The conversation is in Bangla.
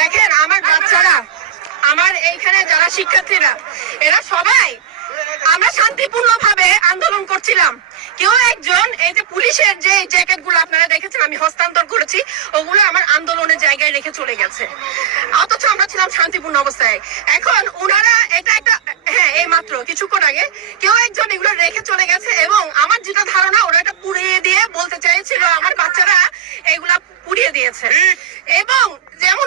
দেখেন আমার বাচ্চারা, আমার এইখানে যারা শিক্ষার্থীরা, এরা সবাই আমরা শান্তিপূর্ণভাবে আন্দোলন করছিলাম। কেউ একজন এই যে পুলিশের যে জ্যাকেট গুলো আপনারা দেখেছেন আমি হস্তান্তর করেছি, ওগুলো আমার আন্দোলনের জায়গায় রেখে চলে গেছে, অথচ আমরা ছিলাম শান্তিপূর্ণ অবস্থায়। এখন ওনারা এটা একটা, হ্যাঁ এই মাত্র কিছুক্ষণ আগে কেউ একজন এগুলো রেখে চলে গেছে, এবং আমার যেটা ধারণা ওরা এটা পুড়িয়ে দিয়ে বলতে চাইছিল আমার বাচ্চারা এগুলা পুড়িয়ে দিয়েছে। এবং যেমন